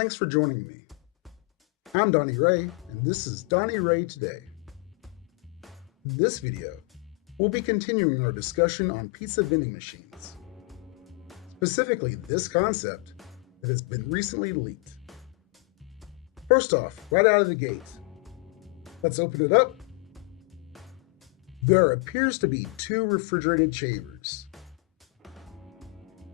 Thanks for joining me. I'm Donnie Ray, and this is Donnie Ray Today. In this video, we'll be continuing our discussion on pizza vending machines, specifically this concept that has been recently leaked. First off, right out of the gate, let's open it up. There appears to be two refrigerated chambers.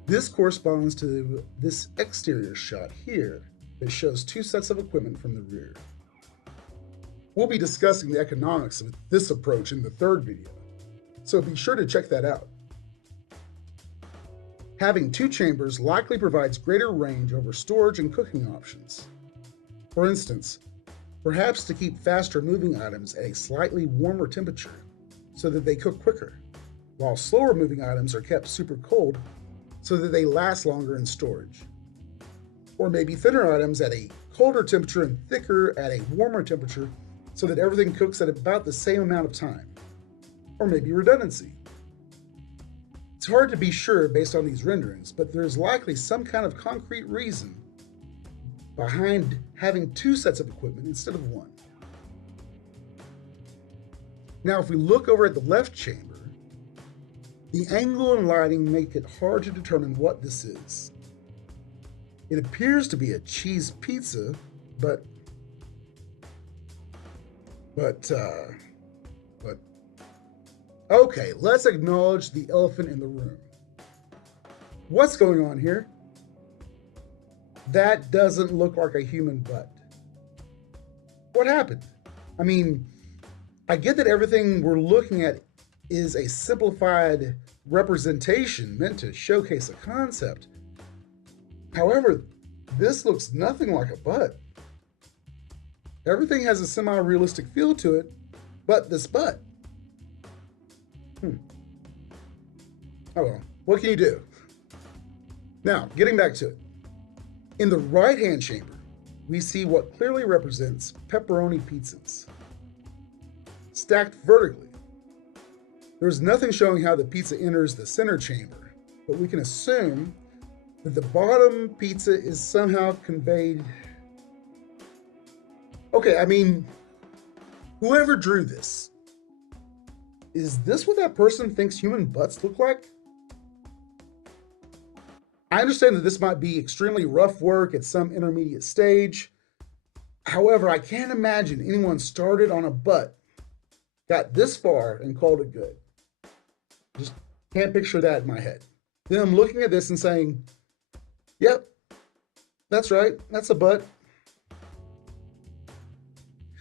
This corresponds to this exterior shot here that shows two sets of equipment from the rear. We'll be discussing the economics of this approach in the third video, so be sure to check that out. Having two chambers likely provides greater range over storage and cooking options. For instance, perhaps to keep faster moving items at a slightly warmer temperature so that they cook quicker, while slower moving items are kept super cold so that they last longer in storage. Or maybe thinner items at a colder temperature and thicker at a warmer temperature so that everything cooks at about the same amount of time. Or maybe redundancy. It's hard to be sure based on these renderings, but there is likely some kind of concrete reason behind having two sets of equipment instead of one. Now, if we look over at the left chamber, the angle and lighting make it hard to determine what this is. It appears to be a cheese pizza, but okay, let's acknowledge the elephant in the room. What's going on here? That doesn't look like a human butt. What happened? I mean, I get that everything we're looking at is a simplified representation meant to showcase a concept. However, this looks nothing like a butt. Everything has a semi-realistic feel to it, but this butt. Oh well, what can you do? Now, getting back to it. In the right-hand chamber, we see what clearly represents pepperoni pizzas. Stacked vertically. There's nothing showing how the pizza enters the center chamber, but we can assume that the bottom pizza is somehow conveyed. Okay, I mean, whoever drew this, is this what that person thinks human butts look like? I understand that this might be extremely rough work at some intermediate stage. However, I can't imagine anyone started on a butt, got this far, and called it good. Just can't picture that in my head. Then I'm looking at this and saying, yep, that's right, that's a butt.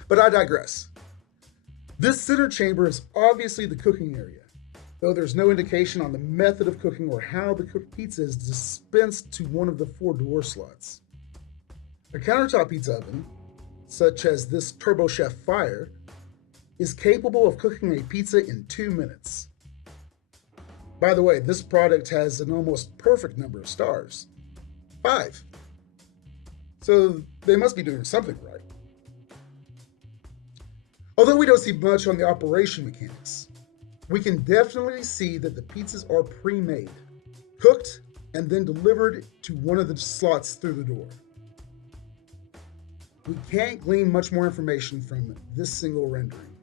But I digress. This center chamber is obviously the cooking area, though there's no indication on the method of cooking or how the cooked pizza is dispensed to one of the four door slots. A countertop pizza oven, such as this Turbo Chef Fire, is capable of cooking a pizza in 2 minutes. By the way, this product has an almost perfect number of stars, 5. So they must be doing something right. Although we don't see much on the operation mechanics, we can definitely see that the pizzas are pre-made, cooked, and then delivered to one of the slots through the door. We can't glean much more information from this single rendering.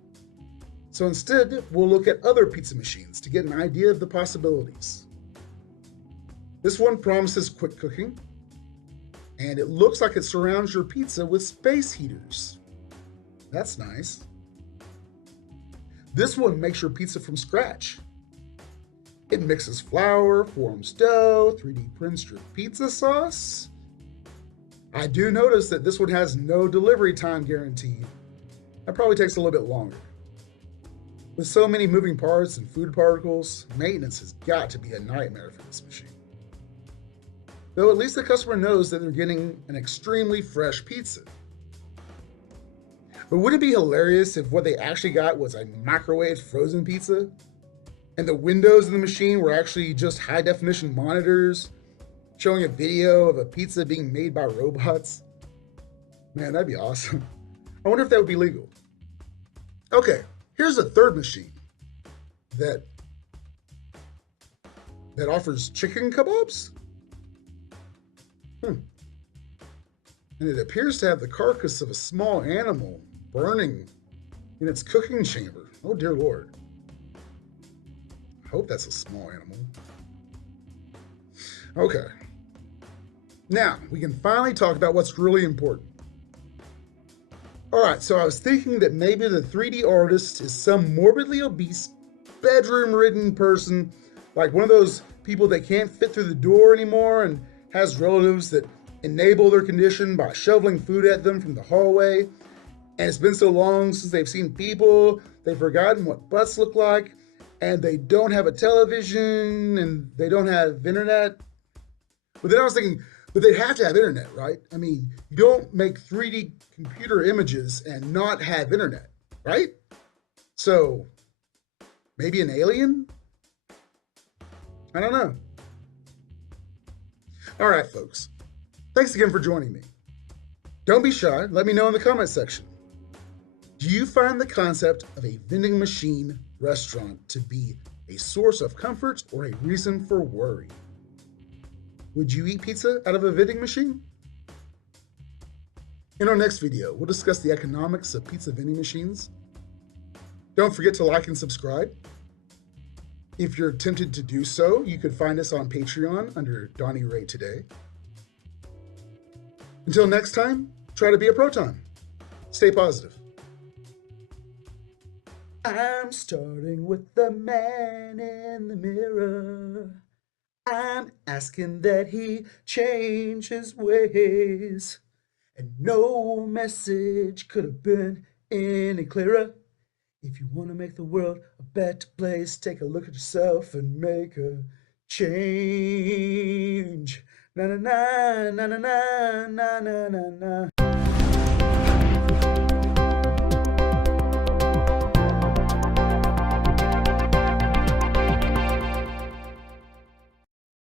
So instead, we'll look at other pizza machines to get an idea of the possibilities. This one promises quick cooking, and it looks like it surrounds your pizza with space heaters. That's nice. This one makes your pizza from scratch. It mixes flour, forms dough, 3D prints your pizza sauce. I do notice that this one has no delivery time guaranteed. That probably takes a little bit longer. With so many moving parts and food particles, maintenance has got to be a nightmare for this machine. Though at least the customer knows that they're getting an extremely fresh pizza. But wouldn't it be hilarious if what they actually got was a microwave frozen pizza? And the windows in the machine were actually just high definition monitors showing a video of a pizza being made by robots? Man, that'd be awesome. I wonder if that would be legal. Okay, here's a third machine that offers chicken kebabs. and it appears to have the carcass of a small animal burning in its cooking chamber. Oh, dear Lord. I hope that's a small animal. Okay. Now, we can finally talk about what's really important. All right, so I was thinking that maybe the 3D artist is some morbidly obese, bedroom ridden person, like one of those people that can't fit through the door anymore and has relatives that enable their condition by shoveling food at them from the hallway. And it's been so long since they've seen people, they've forgotten what butts look like, and they don't have a television and they don't have internet. But then I was thinking, but they have to have internet, right? I mean, you don't make 3D computer images and not have internet, right? So maybe an alien? I don't know. All right, folks. Thanks again for joining me. Don't be shy. Let me know in the comment section. Do you find the concept of a vending machine restaurant to be a source of comfort or a reason for worry? Would you eat pizza out of a vending machine? In our next video, we'll discuss the economics of pizza vending machines. Don't forget to like and subscribe. If you're tempted to do so, you could find us on Patreon under Donnie Ray Today. Until next time, try to be a proton. Stay positive. I'm starting with the man in the mirror. I'm asking that he change his ways. And no message could have been any clearer. If you want to make the world a better place, take a look at yourself and make a change. Na na na na na na na na na.